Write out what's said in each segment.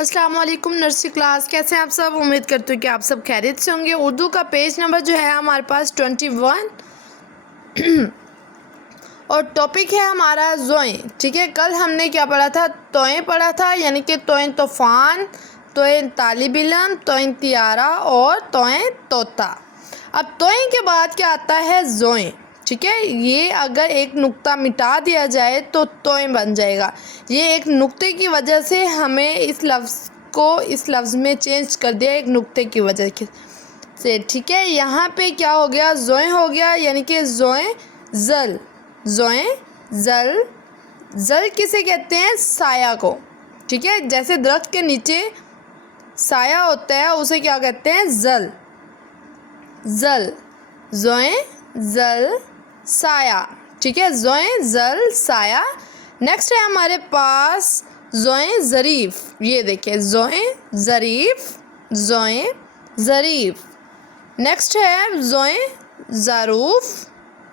अस्सलाम वालेकुम nursery class, कैसे हैं आप सब। उम्मीद करती हूँ कि आप सब खैरियत से होंगे। उर्दू का पेज नंबर जो है हमारे पास 21 और टॉपिक है हमारा ज़ोएं। ठीक है, कल हमने क्या पढ़ा था, तोएं पढ़ा था, यानी कि तोएं तूफ़ान, तोएं तालिब इल्म, तोएं तियारा और तोएं तोता। अब तोएं के बाद क्या आता है, ज़ोएं। ठीक है, ये अगर एक नुक्ता मिटा दिया जाए तो तोएं बन जाएगा। ये एक नुक्ते की वजह से हमें इस लफ्ज़ को इस लफ्ज़ में चेंज कर दिया, एक नुक्ते की वजह से। ठीक है, यहाँ पे क्या हो गया, ज़ोएं हो गया, यानी कि ज़ोएं ज़ल। ज़ोएं ज़ल, ज़ल किसे कहते हैं, साया को। ठीक है, जैसे दरख्त के नीचे साया होता है उसे क्या कहते हैं, ज़ल। ज़ल, ज़ोएं ज़ल साया। ठीक है, ज़ोएं ज़ल साया। नेक्स्ट है हमारे पास ज़ोएं ज़रीफ़। ये देखिए, ज़ोएं ज़रीफ़, ज़ोएं ज़रीफ़। नेक्स्ट है ज़ोएं ज़रूफ़,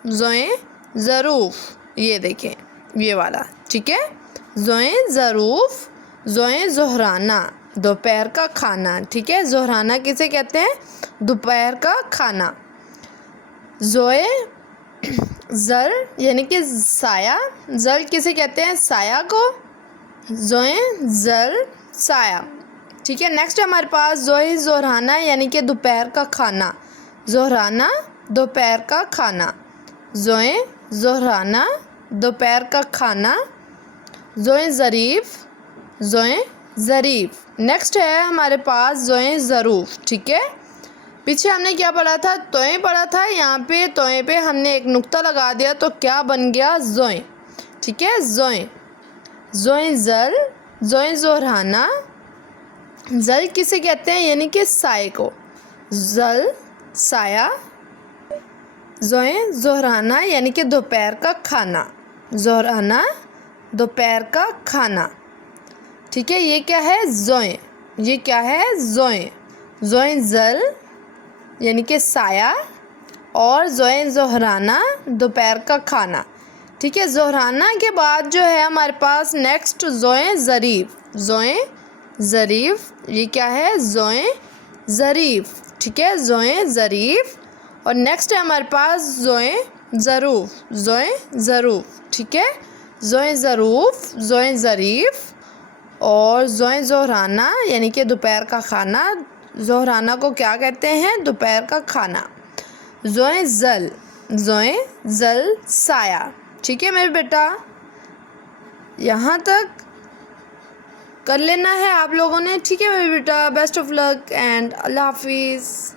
ज़ोएं ज़रूफ़। ये देखें, ये वाला। ठीक है, ज़ोएं ज़रूफ़, ज़ोएं ज़ोहराना, दोपहर का खाना। ठीक है, ज़ोहराना किसे कहते हैं, दोपहर का खाना। ज़ोए ज़ल यानी कि साया, ज़ल किसे कहते हैं, साया को। ज़ोएं ज़ल साया। ठीक है, नेक्स्ट हमारे पास ज़ोए ज़ोहराना यानी कि दोपहर का खाना। ज़ोहराना, दोपहर का खाना। ज़ोएं ज़ोहराना, दोपहर का खाना। ज़ोएं ज़रीफ़, ज़ोएं ज़रीफ़। नेक्स्ट है हमारे पास ज़ोएं ज़रूफ़। ठीक है, पीछे हमने क्या पढ़ा था, तोएं पढ़ा था। यहाँ पे तोएं पे हमने एक नुक्ता लगा दिया तो क्या बन गया, ज़ोएं। ठीक है, ज़ोएं, ज़ोएं ज़ल, ज़ोएं ज़ोहराना। ज़ल किसे कहते हैं, यानी कि साए को। ज़ल साया। ज़ोएं ज़ोहराना यानी कि दोपहर का खाना। ज़ोहराना, दोपहर का खाना। ठीक है, ये क्या है, ज़ोएं। ये क्या है, ज़ोएं। ज़ोएं ज़ल यानी कि साया और ज़ोएं ज़ोहराना, दोपहर का खाना। ठीक है, ज़ोहराना के बाद जो है हमारे पास नेक्स्ट ज़ोएं ज़रीफ़। ज़ोएं ज़रीफ़, ये क्या है, ज़ोएं ज़रीफ़। ठीक है, ज़ोएं ज़रीफ़। और नेक्स्ट है हमारे पास ज़ोएं ज़रूफ़, ज़ोएं ज़रूफ़। ठीक है, ज़ोएं ज़रूफ़, ज़ोएं ज़रीफ़ और ज़ोएं ज़ोहराना यानी कि दोपहर का खाना। ज़ोहराना को क्या कहते हैं, दोपहर का खाना। ज़ोएं ज़ल, ज़ोएं ज़ल साया। ठीक है मेरे बेटा, यहाँ तक कर लेना है आप लोगों ने। ठीक है मेरे बेटा, बेस्ट ऑफ लक एंड अल्लाह हाफिज़।